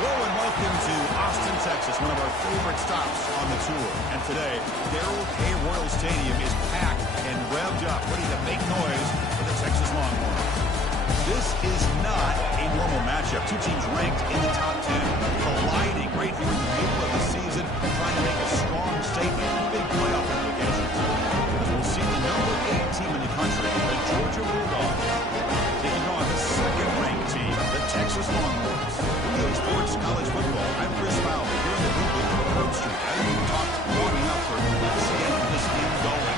Hello and welcome to Austin, Texas, one of our favorite stops on the tour. And today, Darrell K. Royal Stadium is packed and revved up, ready to make noise for the Texas Longhorns. This is not a normal matchup. Two teams ranked in the top 10, colliding right here in the middle of the season, trying to make a strong statement, big playoff implications. As we'll see the number 8 team in the country, the Georgia Bulldogs, taking on the second-ranked team, the Texas Longhorns. From Sports College Football, I'm Chris Fowler, here in the booth with Herb Street. As we've talked long enough for let's get this game going.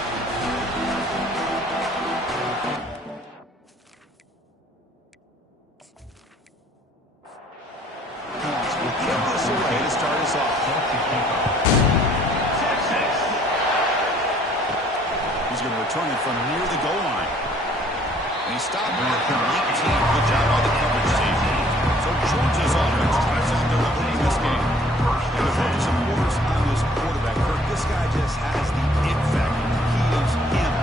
We'll kick this away to start us off. He's going to return it from near the goal line. And he stopped at the 18. Good job by the coverage team. So Georgia's offense tries on delivering this game. And the focus, of course, on this quarterback. Kirk, this guy just has the it factor. He is him,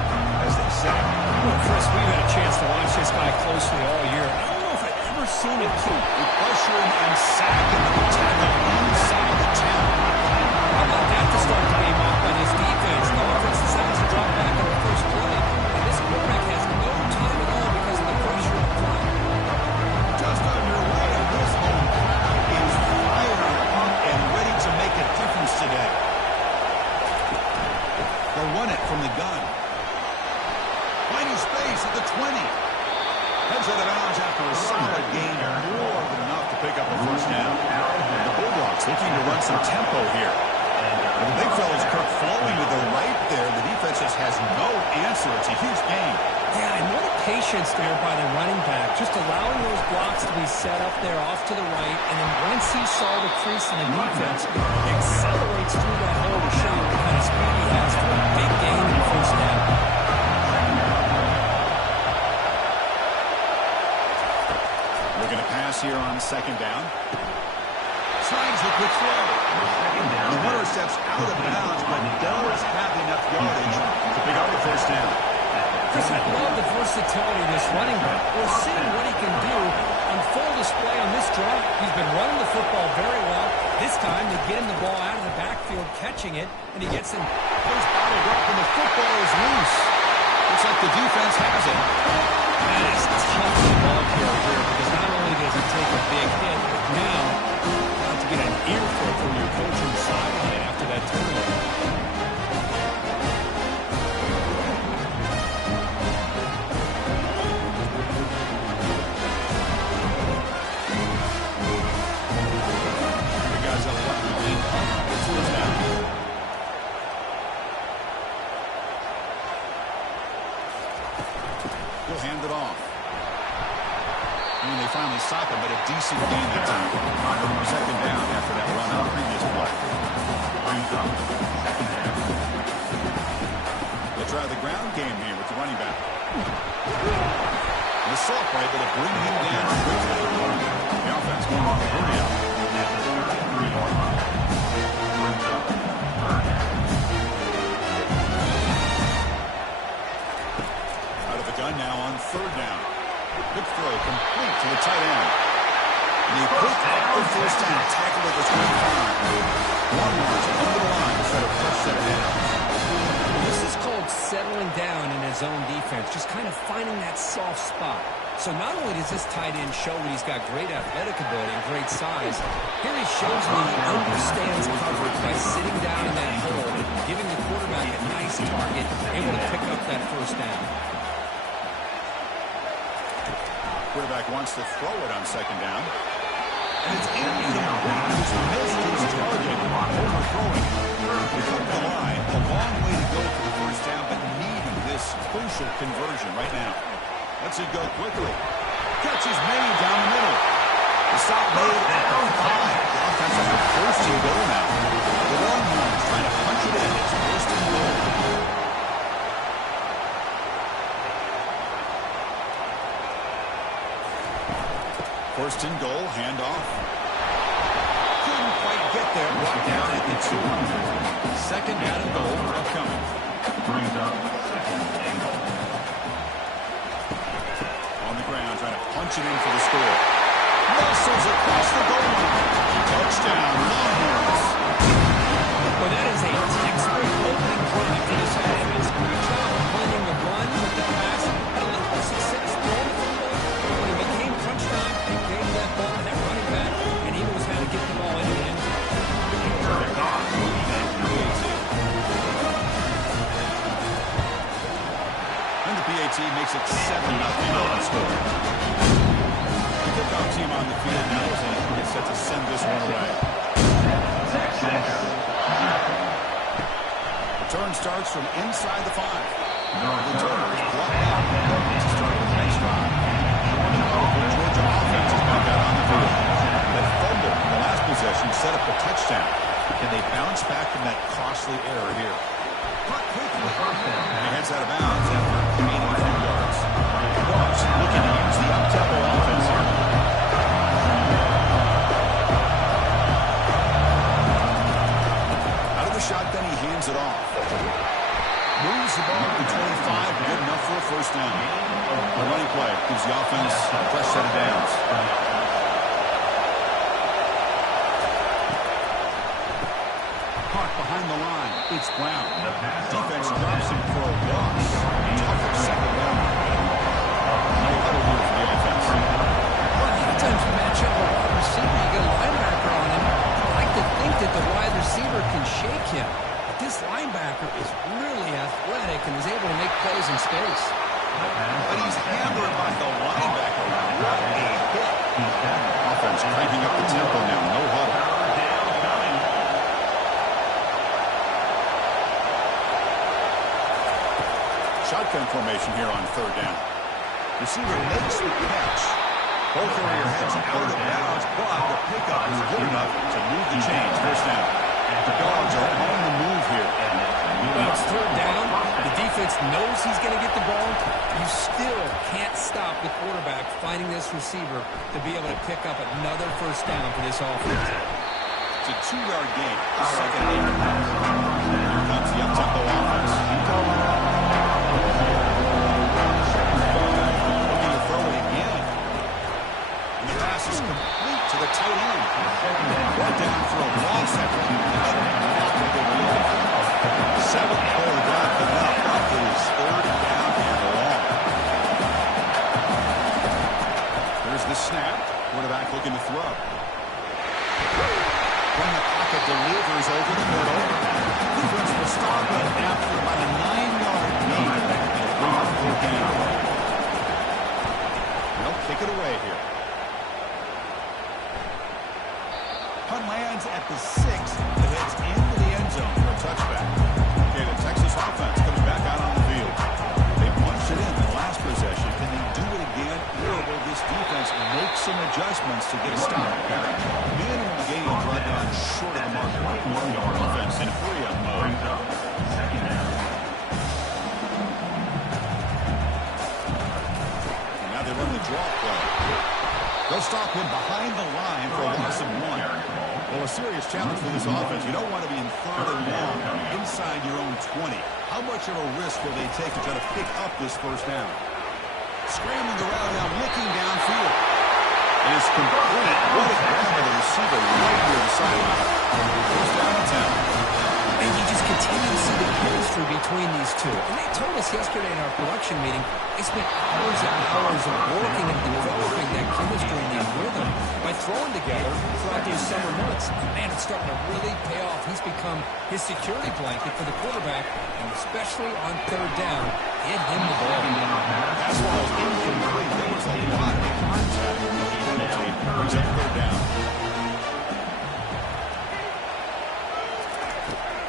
as they say. Well, Chris, we've had a chance to watch this guy closely all year. I don't know if I've ever seen him keep with pressuring and sacking the tackle inside the 10. How about that to start the game off by this defense? The offense decides to drop back on the first play. And this quarterback has no time at all because of the pressure up front. Just on your way, this home crowd is fired up and ready to make a difference today. They'll run it from the gun. Finding space at the 20. Heads out of bounds after a solid gain, more than enough to pick up the first down. The Bulldogs looking to run some tempo here. The big fella's Kirk flowing to the right there. The defense just has no answer. It's a huge gain. Yeah, and what a patience there by the running back. Just allowing those blocks to be set up there off to the right. And then once he saw the crease in the defense, he accelerates through that hole to show you what kind of speed he has for a big gain in the first down. We're going to pass here on second down. Tries the quick throw. The runner steps out of bounds, but does have enough yardage to pick up the first down. Chris, I love the versatility of this running back. We're seeing what he can do on full display on this drive. He's been running the football very well. This time, they get him the ball out of the backfield, catching it, and he gets him close bottled up, and the football is loose. Looks like the defense has it. That is tough ball carrier here, because not only does he take a big hit, but now to get an earful from your coach on the sideline after that turnover. The guys up front moving up to his down. He'll hand it off. I mean, they finally stop him, but a decent gain that time. Second down after that run on the previous play. They'll try the ground game here with the running back. The assault play able to bring him down quickly. The offense going on the hurry up. Out of the gun now on third down. Good throw, complete to the tight end. The quick up the first down, tackle at the 25. Longhorns come to the line instead of first set down. This is called settling down in his own defense, just kind of finding that soft spot. So not only does this tight end show that he's got great athletic ability and great size, here he shows that he understands coverage by sitting down in that hole and giving the quarterback a nice target, able to pick up that first down. Quarterback wants to throw it on second down. And it's incomplete. Just missed his target. Overthrowing it. We come to the line. A long way to go for the first down, but needing this crucial conversion right now. Let's it go quickly. Catch is made down the middle. The stop made at the 5. The offense on the first and goal now. The Longhorns trying to punch it in. It's first and goal. First and goal, handoff. Couldn't quite get there. Brought down at the 2. Second down and goal upcoming. Brings up second and goal. On the ground, trying to punch it in for the score. Muscles across the goal line. Touchdown, Longhorns. Well, that is a textbook opening drive for this offense. Good job of blending the run with the pass. Had a little bit of success throwing the football. When it became crunch time, they gave that ball to that running back, and he knows how to get the ball into the end zone. And the PAT makes it 7-0 on the score. The kickoff team on the field now is set to send this one away. Return starts from inside the 5. The return is blocked out to start the next drive. The Georgia offense is back out on the field. That fumble in the last possession set up a touchdown. Can they bounce back from that costly error here? He heads out of bounds after gaining a few yards. Dogs looking to use the up-tempo offense here. Out of the shotgun, he hands it off. Moves the ball to the 25, good enough for a first down. The running play gives the offense a fresh set of downs. Caught behind the line. It's Brown. Defense drops him for a loss. Tougher second down. No huddle here for the offense. Well, sometimes you match up a wide receiver, you get a linebacker on him. I like to think that the wide receiver can shake him. But this linebacker is really athletic and is able to make plays in space. But he's hammered by the linebacker. What a hit. Offense cranking up the tempo now. No huddle. Shotgun formation here on third down. Receiver makes the catch. Ball carrier heads out of bounds, but the pickup is good enough to move the chains. First down. The Dogs are on the move here. Well, it's third down. The defense knows he's going to get the ball. You still can't stop the quarterback finding this receiver to be able to pick up another first down for this offense. It's a 2-yard gain. Second and 8. Here comes the up-tempo offense. Looking to throw it again. And the pass is complete to the tight end. Brought down for a loss after completion. Seventh quarter down for now. It is third down and long. There's the snap. Quarterback looking to throw. When the pocket delivers over the middle, defense will stop it after about a 9-yard gain. Bring up the game. They'll kick it away here. Punt lands at the 6. It heads into the end zone for a touchback. Okay, the Texas offense comes back out on the field. They punched it in the last possession. Can they do it again? Or will this defense make some adjustments to get a stop? Minimum gain right down short of the marker. Offense in hurry-up mode. And now they run the draw play. They'll stop him behind the line for a loss of 1. Well, a serious challenge for this offense. You don't want to be in third and long inside your own 20. How much of a risk will they take to try to pick up this first down? Scrambling around now, looking downfield. It is complete. What a grab by the receiver right near the sideline. First down and 10. And you just continue to see the chemistry between these two. And they told us yesterday in our production meeting, they spent hours and hours of working and developing that chemistry and that rhythm by throwing together throughout these summer months. Man, it's starting to really pay off. He's become his security blanket for the quarterback, and especially on third down, get him the ball. That's why it was incomplete. There was a lot of contact. Brings up third down.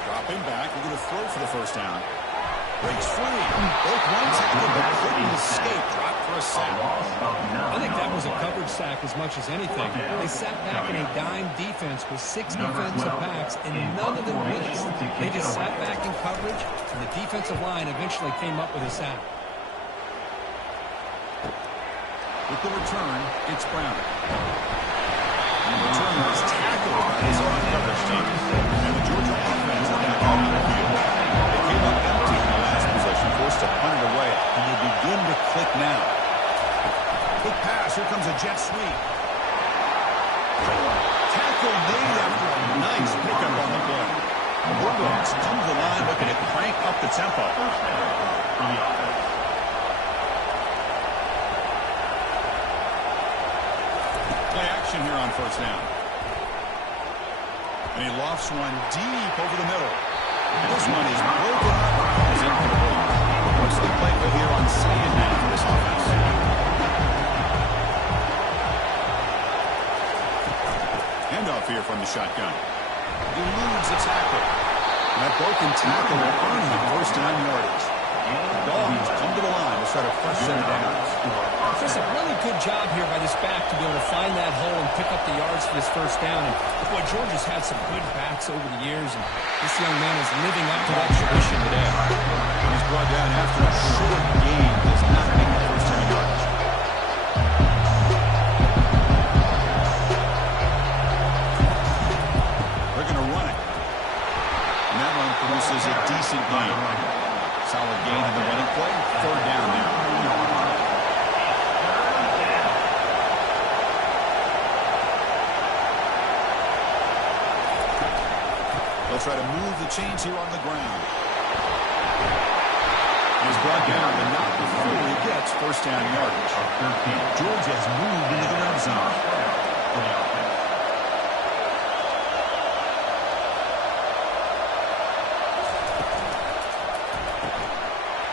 Dropping back, we're going to throw for the first down. Breaks free. Both one tackle, but couldn't escape. Drop for a sack. I think that was a coverage sack as much as anything. They sat back in a dime defense with 6 defensive backs, and none of them blitzed. They just sat back in coverage, and the defensive line eventually came up with a sack. With the return, it's Brown. And the return was tackled by his own coverage team. And the Georgia offense is back out on the field. They came up empty in the last possession, forced to punt it away. And they begin to click now. Quick pass. Here comes a jet sweep. Tackle tackle made after a nice pickup on the play. The Bulldogs come to the line looking to crank up the tempo. Play action here on first down. And he lofts one deep over the middle. And this one is broken up. Is incomplete. Looks like play here on second down for this offense. Handoff here from the shotgun. Eludes the tackle. And that broken tackle will earn him first down yardage. Dogs come to the line to start a fresh set of downs. Just a really good job here by this back to be able to find that hole and pick up the yards for this first down. And boy, Georgia's had some good backs over the years, and this young man is living up to that tradition today. He's brought down after a short game. Does not make the first down yards. They're going to run it. And that one produces a decent gain. Solid gain in the running play. Third down now. They'll try to move the chains here on the ground. He's brought down, but not before he gets first down yardage. Georgia has moved into the red zone.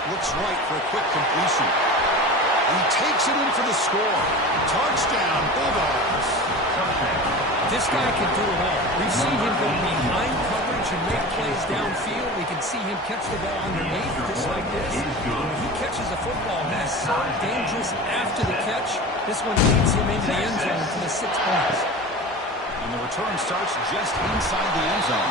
Looks right for a quick completion. And he takes it in for the score. Touchdown, Bulldogs. This guy can do it all. We've seen him go behind coverage and make plays downfield. We can see him catch the ball underneath, just like this. When he catches a football, he's so dangerous after the catch. This one leads him into the end zone for the 6 points. And the return starts just inside the end zone.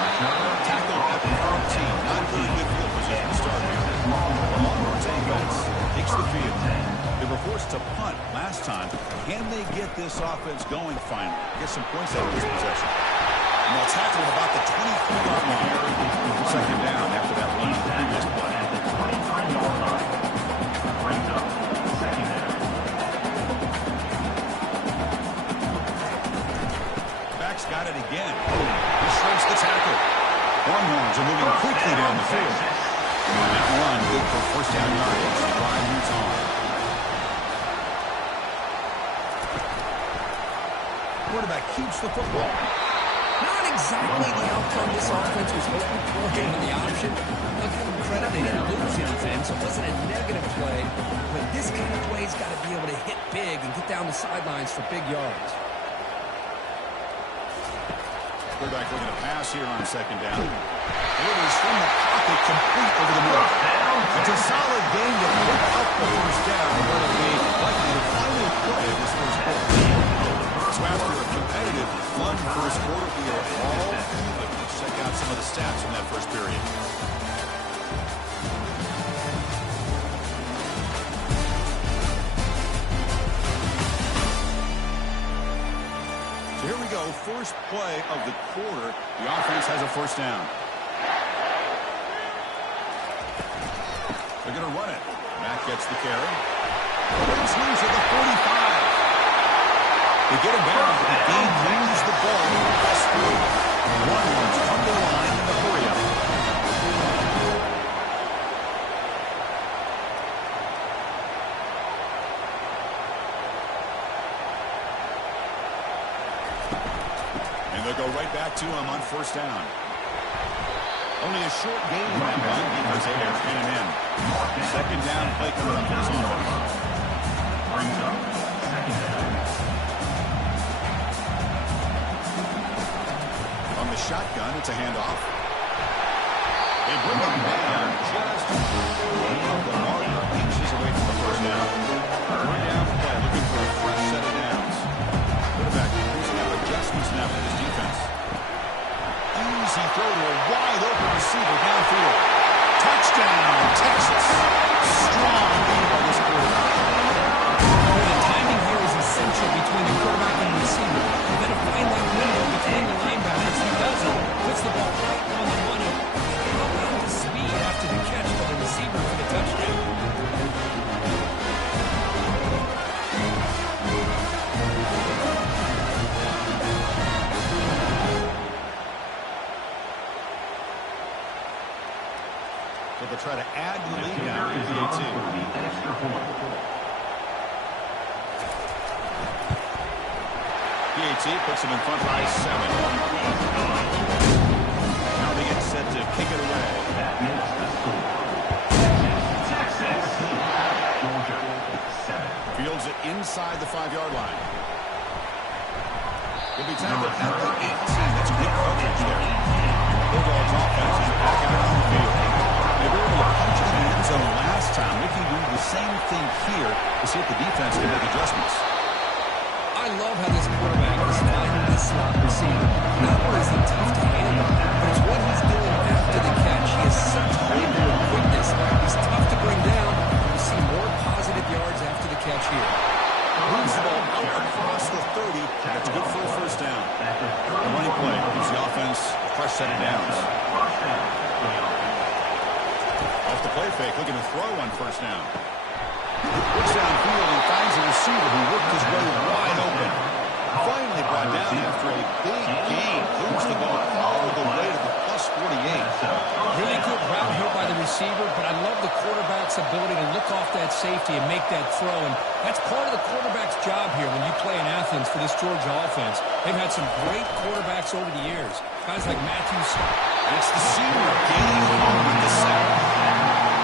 Tackle at the 14. Not very good field position to start here. The Longhorns defense takes the field. They were forced to punt last time. Can they get this offense going finally? Get some points out of this possession. And they'll tackle at about the 23-yard line. Second down after that run in the previous play. Back's got it again. He shrinks the tackle. Longhorns are moving quickly down the field. And that run good for first down yardage. The drive moves on. Quarterback keeps the football. Not exactly the outcome this offense was hoping for, given the option. I'll give them credit, they didn't lose anything, so it wasn't a negative play. But this kind of play's got to be able to hit big and get down the sidelines for big yards. Quarterback looking to pass here on second down. It is from the pocket, complete over the middle. It's a solid gain to pick up the first down. That'll be likely the final play of this first quarter. So after a competitive, fun first quarter, we are all even. Let's check out some of the stats from that first period. So here we go, first play of the quarter. The offense has a first down. They're going to run it. Mack gets the carry. It's loose at the 45. They get him down, but the game moves the ball in the best field. Longhorns come to the line in the hurry-up. And they'll go right back to him on first down. Only a short gain in that run because they are in and in. Second down play coming up for this offense. Brings up second down. On the shotgun, it's a handoff. They bring him down just above the marker, inches away from the first down. Third down play, looking for a fresh set of downs. Quarterback using up adjustments now for his defense. Easy throw to a wide-open receiver downfield. Touchdown, Texas. Strong lead by this quarterback. The timing here is essential between the quarterback and the receiver. You've got to find that window between the linebackers. He does it, puts the ball right on the money. Not up to speed after the catch, but in the try to add to the lead now in PAT. PAT puts him in front by 7. Now they get set to kick it away. Fields it inside the 5-yard line. He'll be tackled at the 18. That's good coverage there. Bulldogs offense is back out on the field. They were able to punch it in the end zone last time. We can do the same thing here to see if the defense can make adjustments. I love how this quarterback is finding this slot receiver. Not only is he tough to handle, but it's what he's doing after the catch. He has such labor and quickness. He's tough to bring down. You see more positive yards after the catch here. Moves the ball out across the 30. That's good for a first down. The running play gives the offense a fresh set of downs. Off the play fake, looking to throw on first down. Looks downfield and finds a receiver who worked his way wide open. Finally brought down after a big gain. Moves the ball all the way to the +48. Really good route here by the receiver, but I love the quarterback's ability to look off that safety and make that throw. And that's part of the quarterback's job here when you play in Athens for this Georgia offense. They've had some great quarterbacks over the years. Guys like Matthew Scott. That's the senior gaining home with the sack.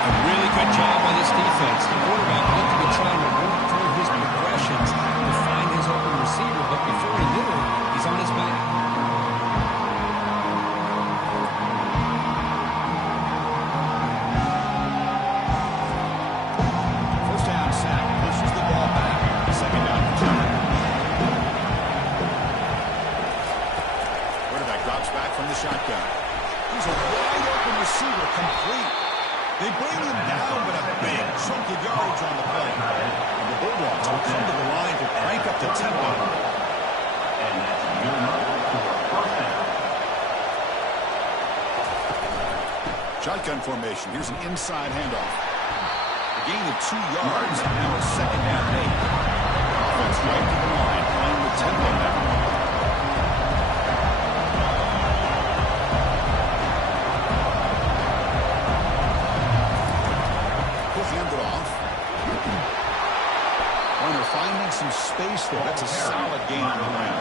A really good job by this defense. The quarterback looked to be trying to work through his progressions to find his open receiver, but before he knew it, he's on his back. First down sack pushes the ball back. Second down for John. Quarterback drops back from the shotgun. He's a wide open receiver, complete. They bring him down, but a big chunk of yardage on the play. And the Bulldogs will come to the line to crank up the tempo. And that's your number for first down. Shotgun formation. Here's an inside handoff. A gain of 2 yards, and now a second down 8. Offense right to the line, playing the tempo now. Finding some space there. That's a solid gain on the ground.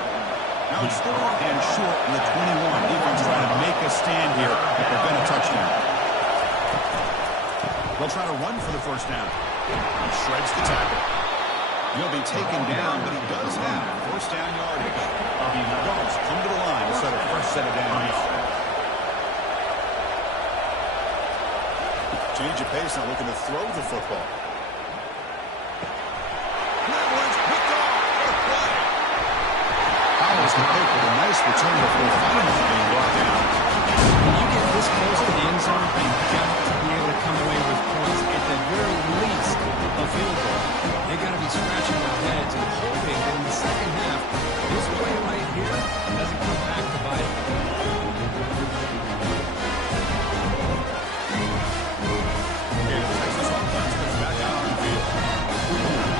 Now it's 3rd and short in the 21. Defense trying to make a stand here to prevent a touchdown. They'll try to run for the first down. He shreds the tackle. He'll be taken down, but he does have first down yardage. Dogs come to the line to set a fresh set of downs. Change of pace now, looking to throw the football. To pick with a nice return before finally being brought down. When you get this close to the end zone, you've got to be able to come away with points, at the very least, a field goal. They've got to be scratching their heads and hoping that in the second half, this play right here doesn't come back to bite them. Okay, the Texas offense comes back out on the field.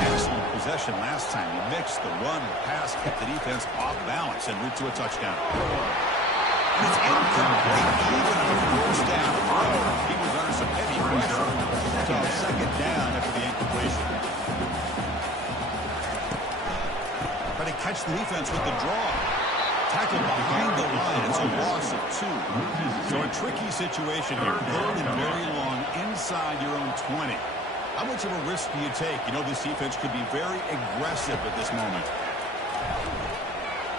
Excellent possession last time. He mixed the run, the pass, kept the defense off balance en route to a touchdown. And it's incomplete even on the first down throw. He was under some heavy pressure. So second down after the incompletion. Try to catch the defense with the draw. Tackled behind the line. It's a loss of 2. So a tricky situation here. 3rd and very long inside your own 20. How much of a risk do you take? You know this defense could be very aggressive at this moment.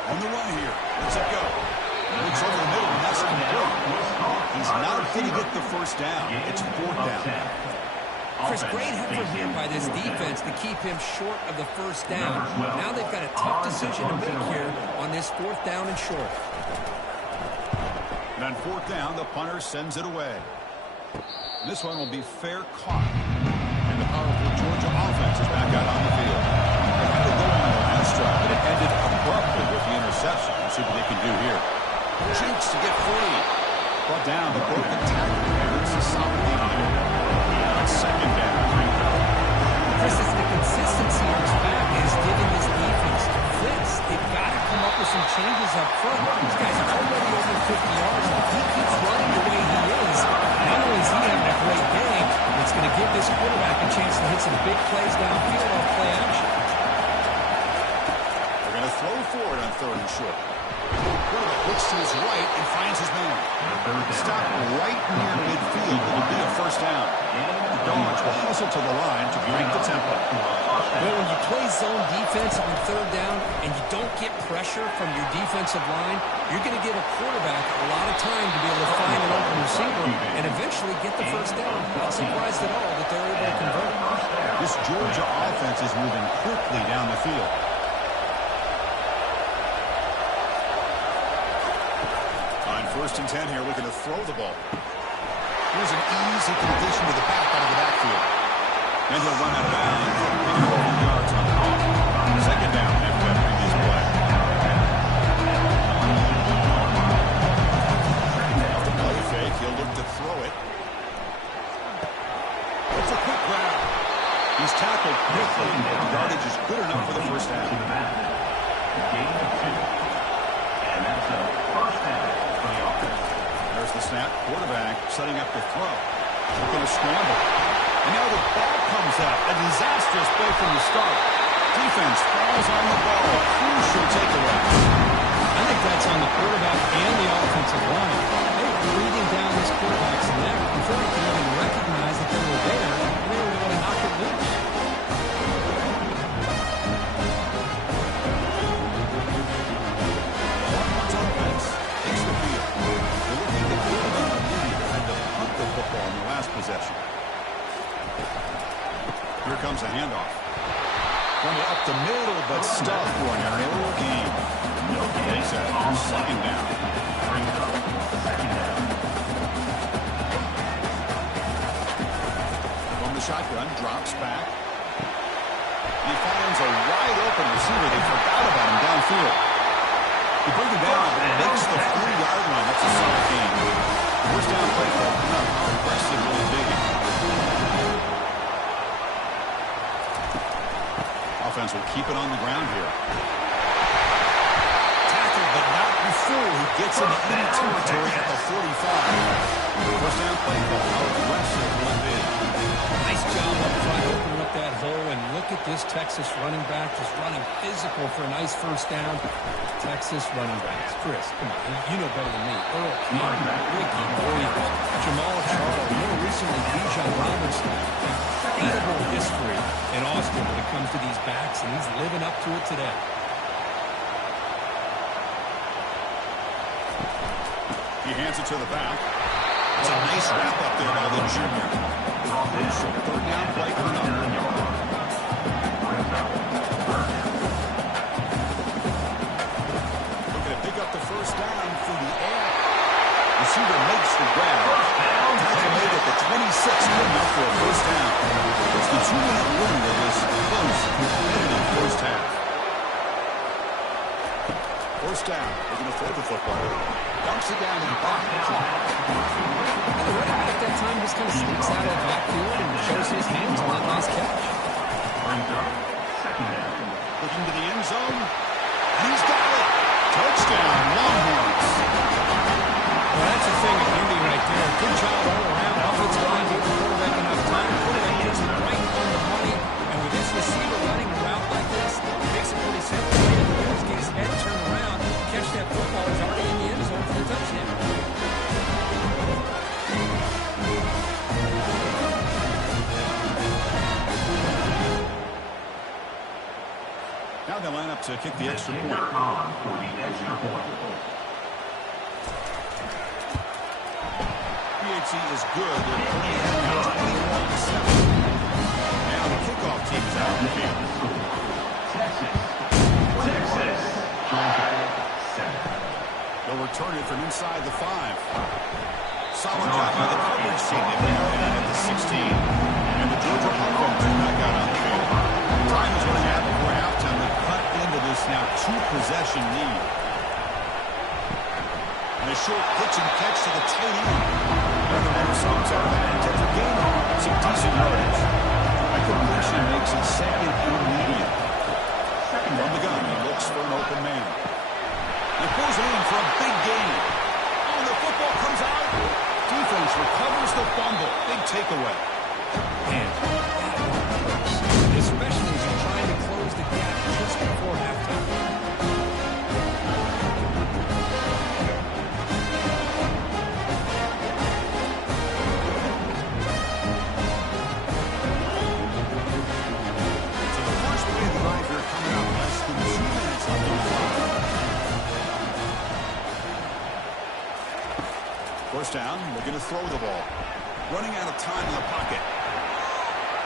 On the run here. Let's it go. Looks over the middle, and that's complete. He's not going to get the first down. It's 4th down. Chris, great effort here by this defense to keep him short of the first down. Now they've got a tough decision to make here on this 4th down and short. And on 4th down, the punter sends it away. This one will be fair caught. And the powerful Georgia offense is back out on the field. They had to go on the last drive, but it ended abruptly with the interception. Let's see what they can do here. Cheeks to get free. Brought down, the broken tackle here. It's a solid game here. That's second down. Chris, it's the consistency of his back is giving this defense fits. They've got to come up with some changes up front. These guys are already over 50 yards. If he keeps running the way he is, not only is he having a great game, this quarterback a chance to hit some big plays downfield off play action. They're going to throw forward on 3rd and short. Quarterback looks to his right and finds his man. Stop right near midfield. It'll be a first down. The Dogs will hustle to the line to break the tempo. Well, when you play zone defense on 3rd down and you don't get pressure from your defensive line, you're going to give a quarterback a lot of time to be able to find an open receiver and eventually get the first down. Not surprised at all that they're able to convert. This Georgia offense is moving quickly down the field. On 1st and 10 here, looking to throw the ball. Here's an easy completion to the back out of the backfield. And he'll run out of bounds. 12 yards on the ball. 2nd down after that previous play. Off the play fake, he'll look to throw it. It's a quick grab. He's tackled quickly. The yardage is good enough for the first down. Gain of 2. And that's a first down for the offense. There's the snap. Quarterback setting up the throw. Looking to scramble. And now the ball comes out. A disastrous play from the start. Defense falls on the ball. Crucial takeaway. I think that's on the quarterback and the offensive line. They were breathing down this quarterback's neck before he could even recognize that they were there, and they were able to knock it loose. Offense takes the field. They're looking to build on the lead and to punt the football in the last possession. Here comes a handoff. Going up the middle, but stuffed for an aerial gain. Takes a 2nd down. From the shotgun, drops back. He finds a wide open receiver. They forgot about him downfield. He brings him down, but it makes the 3-yard line. That's a solid gain. First down play for how aggressive will it be? Offense will keep it on the ground here. Tackled, but not before he gets into enemy territory at the 45. First down play call. How aggressive will it be? Nice job up front, opening up that hole, and look at this Texas running back just running physical for a nice first down. Texas running backs. Chris, come on, you know better than me. Earl Campbell, Ricky Williams, Jamal Charles, more recently Bijan Robinson. Incredible history in Austin when it comes to these backs, and he's living up to it today. He hands it to the back. It's a nice wrap up there by the junior. 3rd down play coming up. Looking to pick up the first down through the air. Receiver makes the grab. Tackle made at the 26. Good enough for a first down. It's the 2-minute winner of this close, competitive first half. First down. They're going to throw the football. Dumps it down in the back. And the running back that time just kind of sneaks out of the backfield and shows his hands on that nice catch. Looking to the end zone. And he's got it. Touchdown, Longhorns. Well, that's a thing of beauty right there. Good job all around. Offensive line gave the quarterback enough time. Quarterback gets it right on the money. And with this receiver running a route like this, it makes it pretty simple. Just get his head turned around, catch that football. He's already in the end zone for the touchdown. Now they line up to kick the extra point. PHC is good. They're putting it now 21-7. Now the kickoff team is out in the field. Texas. They'll return it from inside the 5. Solid job by the coverage team. They bring it in at the 16. And the Georgia offense is back out on the field. Time is running out before halftime. They cut into this now 2-possession lead. And a short pitch and catch to the tight end. And the Minnesotans are back to gain some decent yardage. A completion makes it 2nd and medium. From the gun, he looks for an open man. He pulls it in for a big gain. Oh, the football comes out. Defense recovers the fumble. Big takeaway. Man, that one hurts, especially as you're trying to close the gap just before halftime. So the first play of the drive here coming up less than 2 minutes left on the clock. First down, looking to throw the ball. Running out of time in the pocket.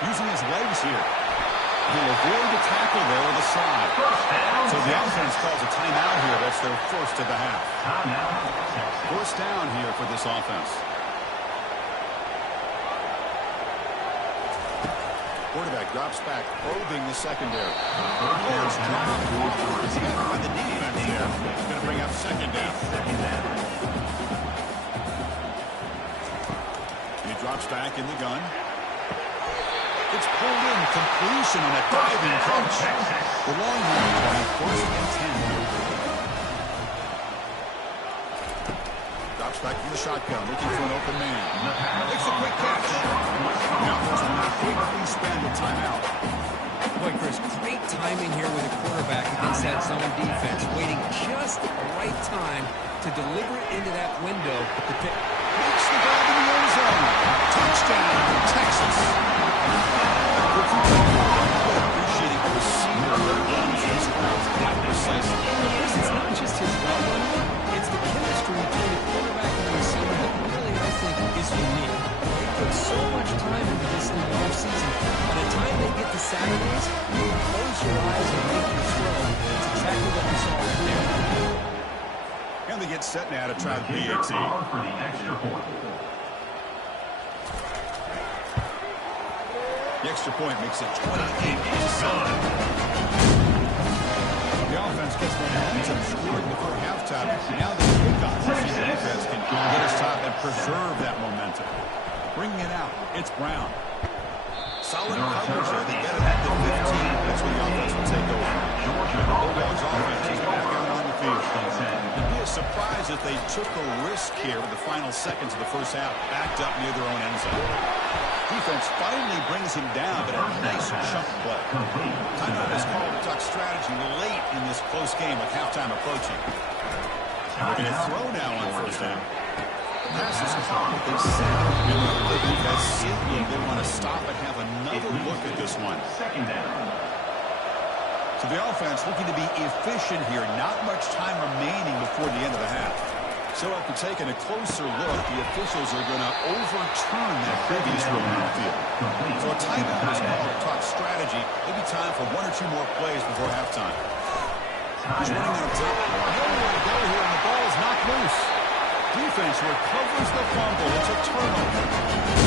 Using his legs here. He'll avoid the tackle there with a slide. So the offense calls a timeout here. That's their first of the half. First down here for this offense. Quarterback drops back, probing the secondary. It's dropped by the defense here. He's going to bring up second down. He drops back in the gun. It's pulled in, completion, and a diving catch. The long range on first and 10. Drops back from the shotgun, looking for an open man. Makes a quick catch. Now there's one quickly spend a timeout. Boy, Chris, great timing here with a quarterback against that zone defense, waiting just at the right time to deliver it into that window. Makes the grab in the end zone. Touchdown, Texas. Appreciating the receiver that runs his routes that precisely. It's not just his route running, it's the chemistry between the quarterback and the receiver that really, I think, is unique. They put so much time into this in the offseason. By the time they get to Saturdays, you can close your eyes and make your throw. That's exactly what we saw right there. And they get set now to try the PAT. For the extra point. The extra point makes it 28-7. The offense gets momentum scoring before halftime. Now the kickoff. The defense can get a stop and preserve that momentum. Bringing it out, it's Brown. Solid coverage there. They get it at the 15. That's when the offense will take over. Bulldogs offense is back out on the field. It'd be a surprise if they took a risk here with the final seconds of the first half, backed up near their own end zone. Defense finally brings him down, but a nice chunk play. Timeout is called to talk strategy late in this close game with halftime approaching. Looking to throw now on first down. Pass is caught. They said the defense signaling they want to stop and have another look at this one. Second down. So the offense looking to be efficient here. Not much time remaining before the end of the half. So after taking a closer look, the officials are going to overturn that previous ruling on the field. So a timeout is called to talk strategy. Maybe time for one or two more plays before halftime. He's running out of time. Nowhere to go here, and the ball is knocked loose. Defense recovers the fumble. It's a turnover.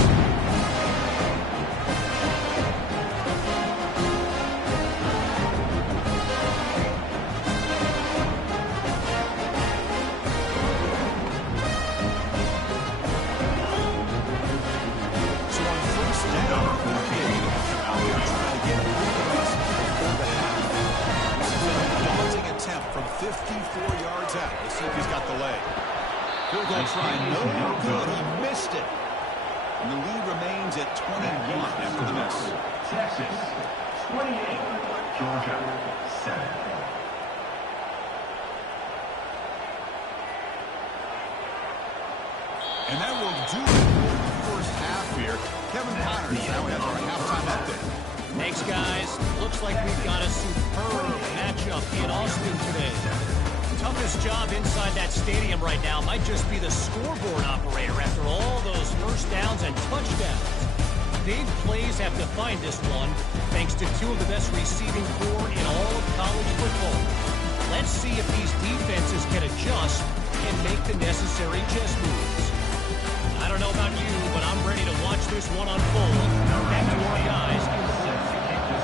From 54 yards out. Let's see if he's got the leg. Field goal try. No good. He missed it. And the lead remains at 21 after the miss. Texas 28. Georgia 7. And that will do it for the first half here. Kevin Connors now has our halftime update. Thanks, guys. Looks like we've got a superb matchup in Austin today. Toughest job inside that stadium right now might just be the scoreboard operator after all those first downs and touchdowns. Big plays have defined this one, thanks to two of the best receiving corps in all of college football. Let's see if these defenses can adjust and make the necessary chess moves. I don't know about you, but I'm ready to watch this one unfold. Back to our guys.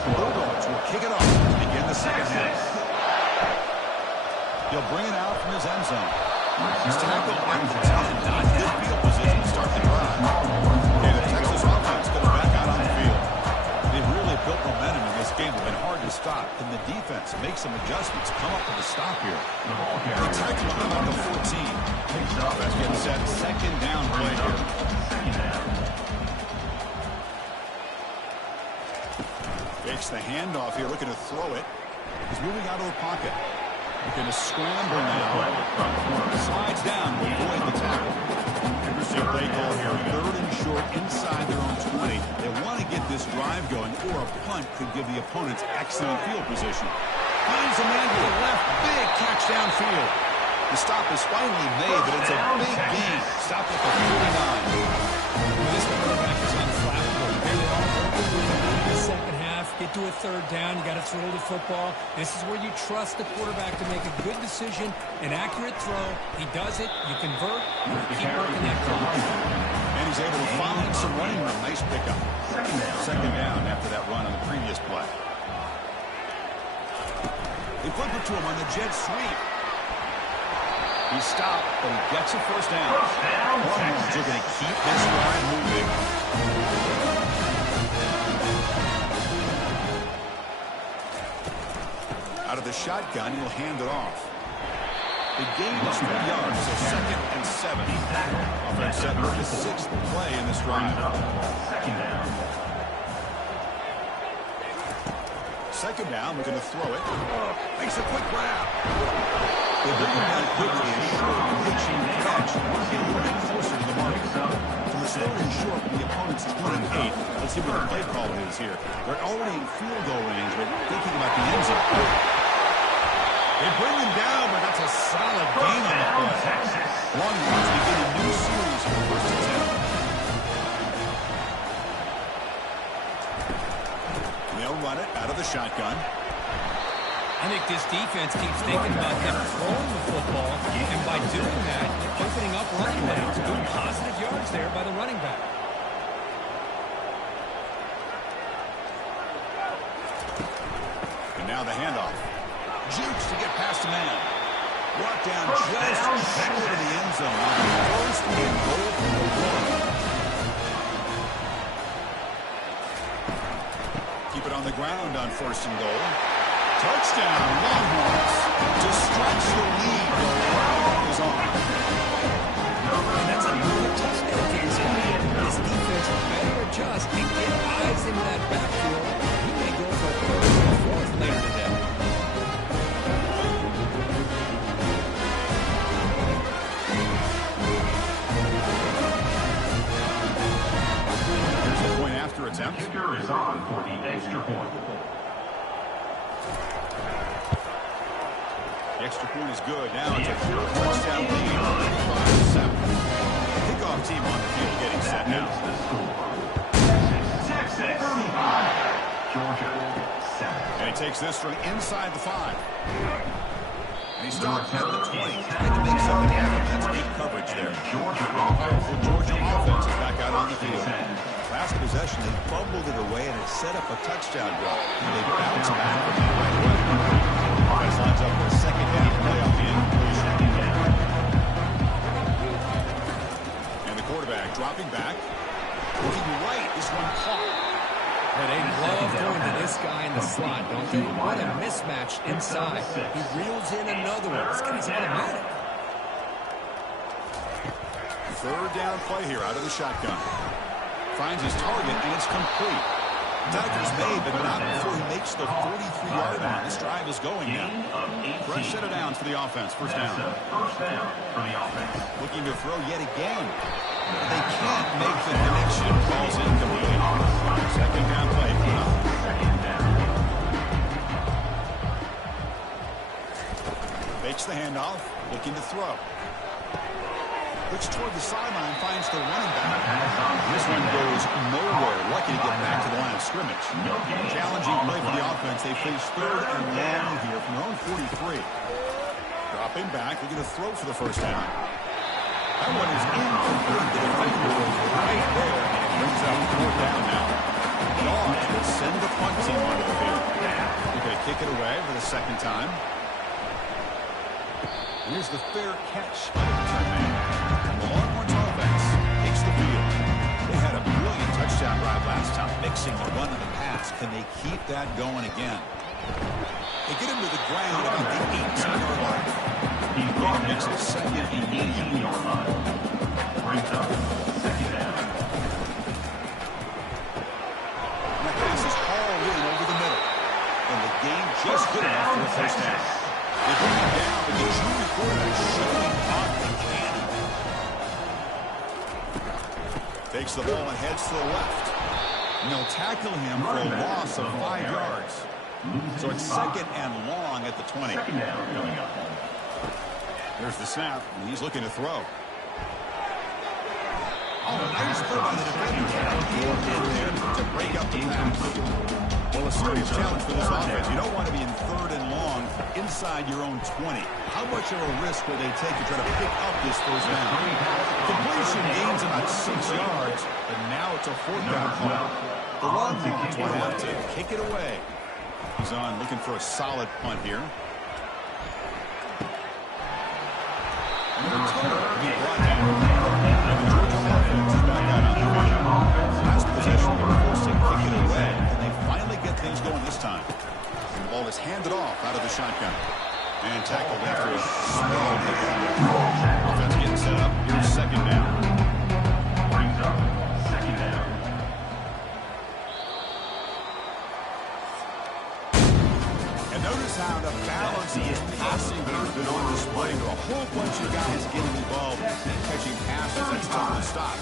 Bulldogs will kick it off to begin the second half. He'll bring it out from his end zone. He's tackled at the 10. Not good field position to start the drive. Okay, the Texas offense goes back out on the field. They've really built momentum in this game. They've been hard to stop. Can the defense make some adjustments? Come up with a stop here. They tackle him about the 14. Offense getting set. Second down play here. Fakes the handoff here, looking to throw it. He's moving out of the pocket. Looking to scramble now. Slides down to avoid the tackle. Interesting play call here. 3rd and short inside their own 20. They want to get this drive going, or a punt could give the opponents excellent field position. Finds a man to the left. Big catch downfield. The stop is finally made, but it's a big gain. Stopped at the 49. This quarterback is unflappable. Here they are, in the second half. Get to a 3rd down. You got to throw the football. This is where you trust the quarterback to make a good decision, an accurate throw. He does it. You convert. You keep working that clock. And he's able to find some running room. Nice pickup. Second down after that run on the previous play. They flip it to him on the jet sweep. He stopped, but he gets a 1st down. Longhorns are going to keep this drive moving. Out of the shotgun, he'll hand it off. The gain is 3 yards, so 2nd and 7. Offense set for the 6th play in this drive. Second down, we're going to throw it. Makes a quick grab. They bring him down quickly and short, pitching catch. Getting right closer to the mark. So it's 3rd and short from the opponent's 28. Let's see what the play call is here. They're already in field goal range, but thinking about the end zone. They bring him down, but that's a solid gain on the play. Longhorns begin a new series for the 1st attempt. They'll run it out of the shotgun. I think this defense keeps thinking about them throwing the football, and by doing that, they're opening up running backs. Good positive yards there by the running back. And now the handoff. Jukes to get past the man. Brought down just short of the end zone. 1st and goal from the 1. Keep it on the ground on 1st and goal. Touchdown, Longhorns. To stretch the lead, the round is on. And that's another touchdown for this guy. This defense better adjust and get eyes into that backfield. He may go for a 3rd or 4th later today. Here's the point after attempt. Kicker is on for the extra point. The extra point is good. Now it's a 4-touchdown lead. 35-7. Kickoff team on the field getting set now. Texas 35. Georgia 7. And he takes this from inside the 5. And he stopped at the 20. Trying to make something happen. That's deep coverage there. Georgia offense. The Georgia offense is back out on the field. Last possession, they fumbled it away and it set up a touchdown drive. And they bounced back from that right away. Offense lines up for a 2nd down play off the incompletion. And the quarterback dropping back. Looking right, this one caught. Yeah, they love going to this guy in the slot, don't they? What a mismatch inside. He reels in another one. This guy's automatic. 3rd down play here out of the shotgun. Finds his target, and it's complete. Tacker's made, but not before he makes the 43-yard line. This drive is going now. Fresh set of downs for the offense. 1st down. First down for the offense. Looking to throw yet again. They can't make the connection. Ball's incomplete. 2nd down play. Second down. Fakes the handoff. Looking to throw. Looks toward the sideline, finds the running back. This one goes nowhere. Lucky to get back to the line of scrimmage. Challenging play for the offense. They face 3rd and long here from their own 43. Dropping back, looking to throw for the 1st down. That one is incomplete. The defender was right there, and it brings up 4th down now. Dogs will send the punt team onto the field. They're going to kick it away for the 2nd time. Here's the fair catch by the return man. The Longhorns offense takes the field. They had a brilliant touchdown drive last time, mixing the run and the pass. Can they keep that going again? They get him to the ground about the 18-yard line. He makes it 2nd and 18-yard line. Brings up 2nd down. And that pass is hauled in over the just good enough for the first down. They bring him down, but the junior quarterback showing off the cannon. Takes the ball and heads to the left. And they'll tackle him for a loss of 5 yards. So it's second and long at the 20. Second down coming up. There's the snap, and he's looking to throw. Oh, nice play by the defender. In there to break up the pass. Well, a serious challenge for this offense. You don't want to be in third and long inside your own 20. How much of a risk will they take to try to pick up this first down? Completion gains about 6 yards, but now it's a fourth down call. The Longhorns will have to kick it away. He's on looking for a solid punt here. And the returner will be brought down. And the Georgia offense is back out on the field. Last possession, they were forced to kick it away, and they finally get things going this time. And the ball is handed off out of the shotgun. And tackled after a small hit. Offense getting set up. Here's second down. Brings up second down. And notice how the balance of his passing has been on display. There are a whole bunch of guys getting involved and catching passes. That's tough to stop.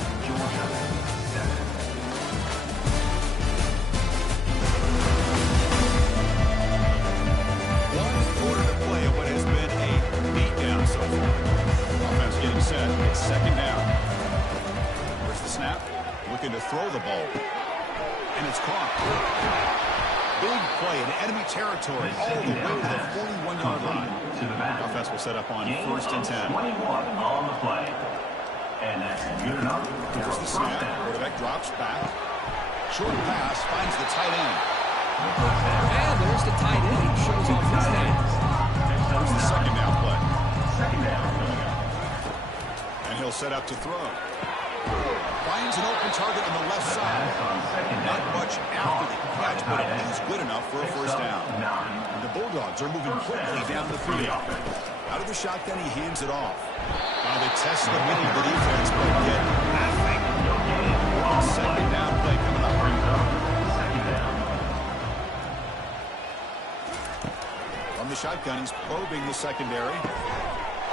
One quarter to play of what has been a beatdown so far. Offense getting set. It's second down. There's the snap. Looking to throw the ball. And it's caught. Big play in enemy territory all the way to the 41-yard line. Offense will set up on first and 10. 21 on the play. And that's good enough. Here's the snap. Quarterback drops back. Short pass finds the tight end. And there's the tight end. Shows off his hands. Here's the second down play. Second down coming up. And he'll set up to throw. Finds an open target on the left side. Not much after the catch, but it is good enough for a first down. And the Bulldogs are moving quickly down the field. Out of the shotgun, he hands it off. Now they test the middle of the defense, but get nothing. Second down play coming up. Second down. From the shotgun, he's probing the secondary.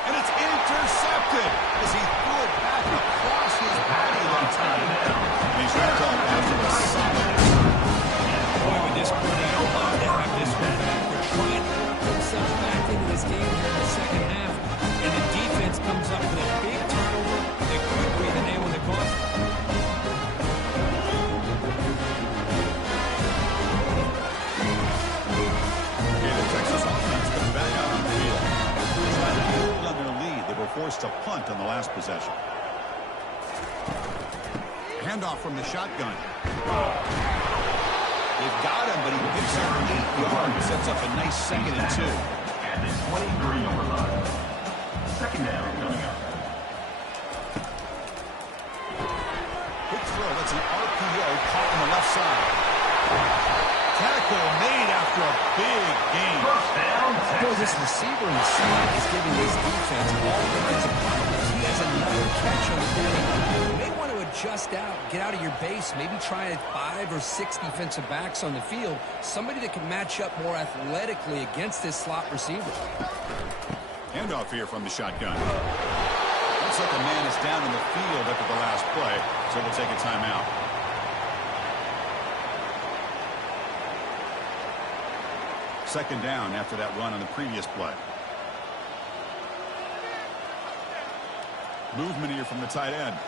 And it's intercepted as he threw it back across his body that time. And he's wrapped up after a solid. Boy, with this quarterback, love to have this one back. They're trying to work themselves back into this game here in the second half. And the defense comes up with a big turnover that could be the nail in the coffin. Okay, the Texas offense comes back out on the field. Trying to build on their lead. They were forced to punt on the last possession. Handoff from the shotgun. They've got him, but he picks up 8 yards. Sets up a nice second and 2. And it's 23-yard line. Second down coming up. Quick throw. That's an RPO caught on the left side. Tackle made after a big gain. First down, Boy, this receiver in the slot is giving this defense all defensive problems. He has another catch on the day. You may want to adjust out, get out of your base, maybe try 5 or 6 defensive backs on the field, somebody that can match up more athletically against this slot receiver. Handoff here from the shotgun. Looks like a man is down in the field after the last play, so we'll take a timeout. Second down after that run on the previous play. Movement here from the tight end.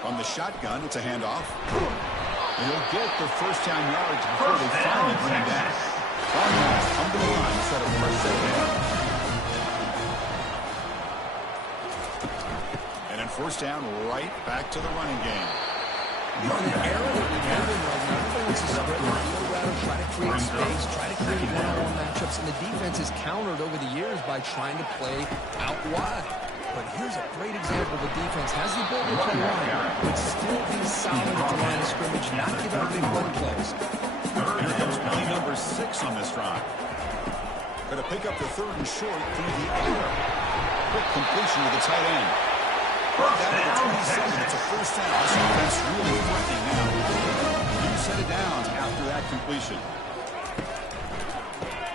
From the shotgun, it's a handoff. And he'll get the first down yards before they finally bring him back. Longhorns come to the line, set a first set down. And then first down, right back to the running game. You know, the era that we have in right now, everybody wants to spread the field out, try to create space, try to create one-on-one matchups, and the defense is countered over the years by trying to play out wide. But here's a great example. The defense has the ability to play wide, but still be solid at the line of scrimmage, not give up big run plays. Here comes play number 6 on this drive. Going to pick up the third and short through the air. Quick completion to the tight end. Down to the 27, it's a first down. This offense really threatening now. 2 set of downs after that completion. completion.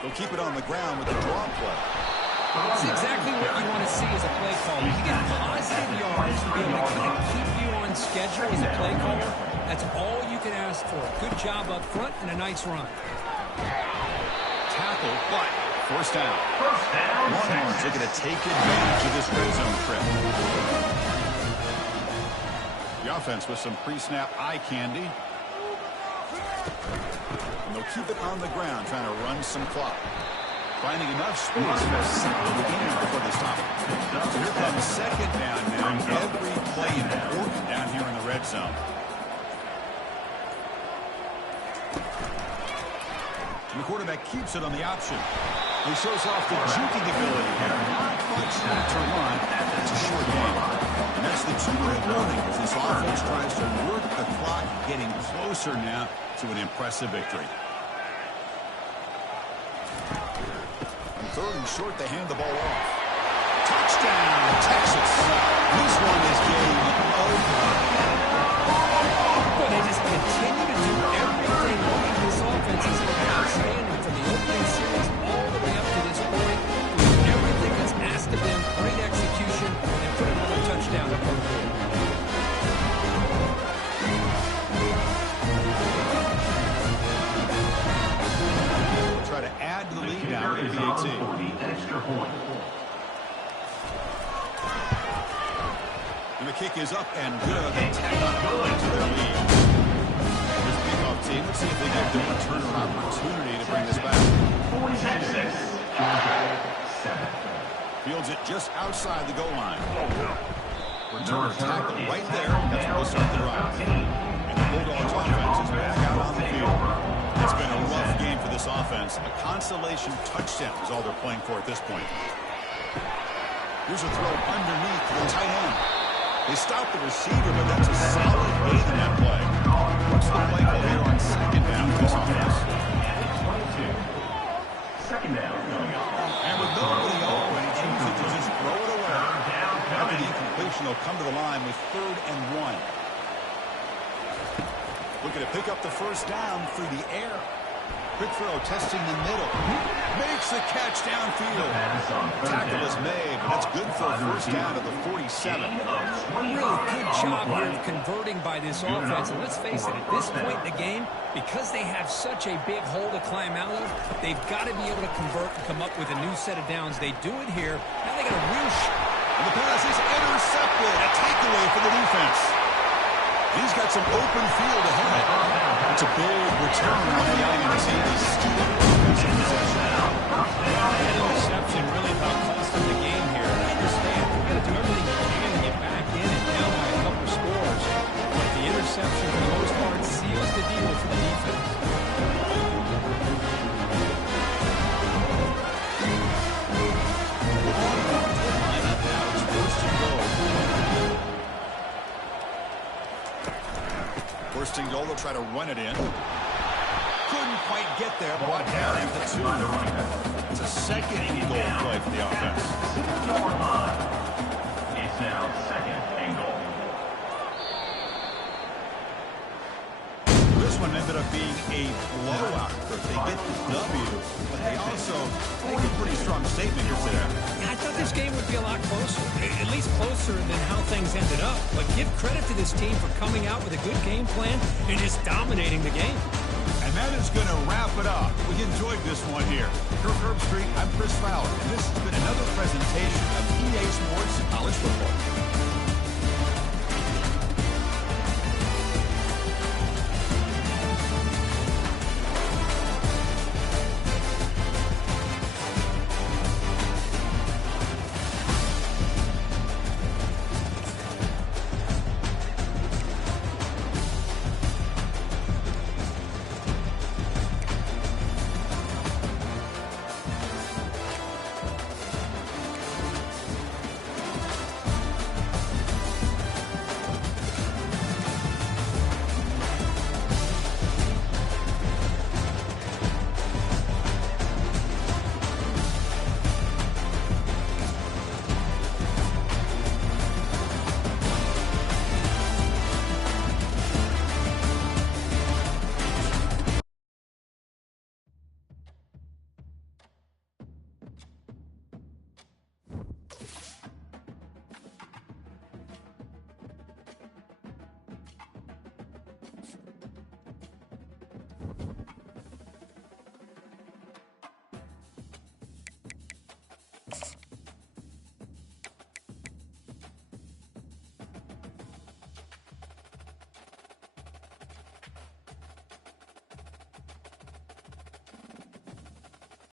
They'll keep it on the ground with the draw play. It's exactly what you want to see as a play caller. You get positive yards to be able to kind of keep you on schedule as a play caller. That's all you can ask for. Good job up front and a nice run. Tackle, but first down. Longhorns looking to take advantage of this red zone trip. The offense with some pre-snap eye candy. And they'll keep it on the ground, trying to run some clock. Finding enough space for a solid gain before they stop it. So here comes second down now. Every play important down here in the red zone. And the quarterback keeps it on the option. He shows off the juking ability here. Not much need to run. It's a short game. And that's the 2-minute warning as this offense tries to work the clock, getting closer now to an impressive victory. Third and short, they hand the ball off. Touchdown, Texas. This one is game over. But they just continue to do everything right. This offense has been outstanding from the opening series all the way up to this point. Doing everything that's asked of them, great execution, and put another touchdown up on the board. Try to add to the lead now at PAT. And the kick is up and good. They tag on into their lead. Here's the kickoff team. Let's see if they get the return or opportunity to bring this back. Fields it just outside the goal line. Return tackle right there. That's where we'll start the drive. And the Bulldogs offense is back out on the field. It's been a rough game for this offense. A consolation touchdown is all they're playing for at this point. Here's a throw underneath to the tight end. They stop the receiver, but that's a solid gain in that play. What's the play call here on second down for this offense? Second down. And with nobody open, he chooses to just throw it away. After the incompletion, they'll come to the line with 3rd and 1. Looking to pick up the first down through the air. Quick throw, testing the middle. Makes the catch downfield. Tackle is made, but that's good for a first down at the 47. Really good job here of converting by this offense. And let's face it, at this point in the game, because they have such a big hole to climb out of, they've got to be able to convert and come up with a new set of downs. They do it here. Now they got a real shot. And the pass is intercepted. A takeaway for the defense. He's got some open field ahead. It's a big return on the INT. They steal it. That interception really about cost them the game here. I understand. You've got to do everything you can to get back in and down by a couple scores. But the interception, for the most part, seals the deal for the defense. First and goal, they'll try to run it in. Couldn't quite get there, brought down at the 2. It's a second and goal play for the offense. It's now second and goal. This one ended up being a blowout. They get the W, but they also make a pretty strong statement here today. I thought this game would be a lot closer, at least closer than how things ended up. But give credit to this team for coming out with a good game plan and just dominating the game. And that is going to wrap it up. We enjoyed this one here. For Herb Street, I'm Chris Fowler, and this has been another presentation of EA Sports College Football.